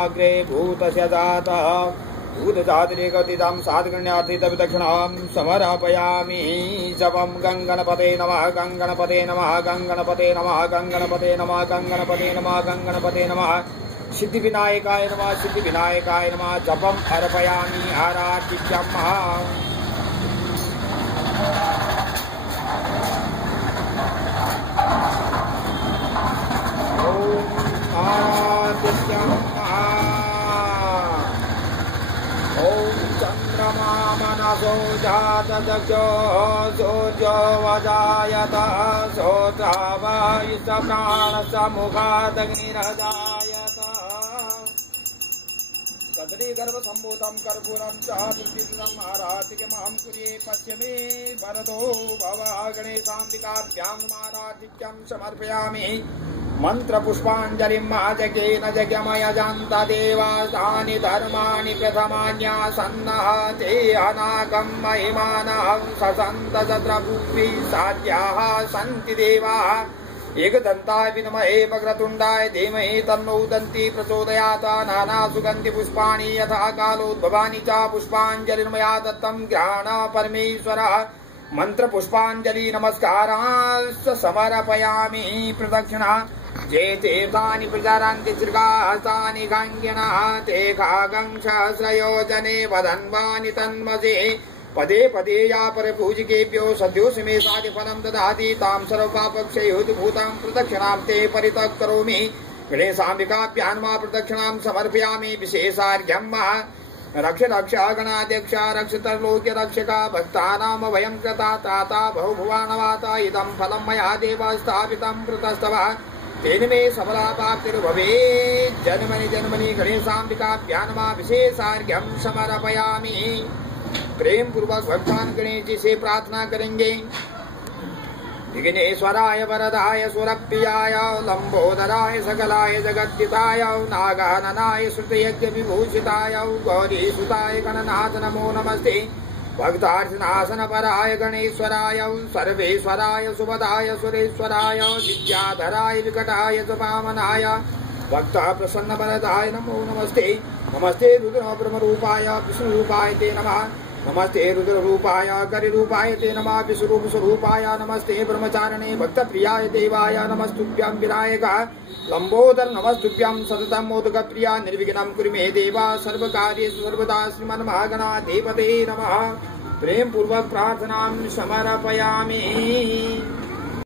अग्रे भूतस्य जातः भूतजातिरेकतिदं साधगण्यार्थितविदक्षिणां समर्पयामि। जपं गङ्गणपते नमः गङ्गणपते नमः गङ्गणपते नमः गङ्गणपते नमः गङ्गणपते नमः गङ्गणपते नमः सिद्धिविनायकाय नमः सिद्धिविनायकाय नमः। जपं अर्पयामि आराधित्यं चंद्रमा मनसो जातदक्षो सूर्यो वजायत सोत्रावायुष प्राणसमुखादग्निरजायत। कदली गर्भ संभूतं कर्पूरं च दुर्दिनं आराधिकमहं कुर्ये पश्चिमे वरदो भव गणेशाम्बिकाभ्यां नमाराधिक्यं समर्पयामि। मंत्र पुष्पांजलिं जगेन जगमयजन्त देवास्तानि धर्माणि प्रथमान्यासन्नः ते अनागं महिमानहं ससन्त तत्र भुवि साध्याः सन्ति देवाः। एकदन्ताय विद्महे वक्रतुण्डाय धीमहि तन्नो दन्ती प्रचोदयात्। नाना सुगन्धि पुष्पाणि यथा कालोद्भवानि च पुष्पाञ्जलिर्मया दत्तं ग्रहाण परमेश्वरः। मंत्र पुष्पांजलि नमस्कारांश्च समर्पयामि। प्रदक्षिणा जे तीर्थानि प्रचरन्ति त्रिकास्तानि गाङ्गिणः ते खागंसहस्रयोजने वदन्वानि तन्मसे। पदे पदे या परपूजिकेभ्यो सद्यो मे साधिफलं ददाति तां सर्वपापक्षयोद्भूतां प्रदक्षिणां ते परितः करोमि। गणेशाम्बिकाभ्यां नमः प्रदक्षिणां समर्पयामि विशेषार्घ्यं। रक्ष रक्ष गणाध्यक्ष रक्षतर्लोक्य रक्षका भक्तानां वयं कृता त्राता बहुभुवानवाता इदं फलं मया देव स्थापितं पृतस्तव तेन मे सफलाप्तिर्भवेत्। जन्मनि जन्मनि गणेशाम्बिकाभ्यां नमः विशेषार्घ्यं समर्पयामि। प्रेम पूर्वक भगवान गणेश जी से प्रार्थना करेंगे। विघ्नेश्वराय वरदाय सुरप्रियाय लंबोदराय सकलाय जगद्दिताय नागाननाय श्रुतयज्ञ विभूषिताय गौरीसुताय गणनाथ नमो नमस्ते। भक्तार्चनासन पराय गणेश्वराय सर्वेश्वराय सुभदाय सुरेश्वराय विद्याधराय विकटाय जपामनाय भक्त प्रसन्न वरदाय नमो नमस्ते। नमस्ते रुद्र ब्रह्म रूपाय विष्णु रूपाय ते नमः। नमस्ते रुद्र रूपाय करिरूपाय ते नमः। विश्वरूप स्वरूपाय नमस्ते। ब्रह्मचारिणे भक्त प्रियाय देवाय नमस्तुभ्यं। विनायक लंबोदर नमस्तुभ्यं। सततं मोदक प्रिया निर्विघ्नं कुरु मे देवा सर्वकार्येषु सर्वदा। श्रीमन्महागणाधिपते नमः। प्रेम पूर्वक प्रार्थनां समर्पयामि।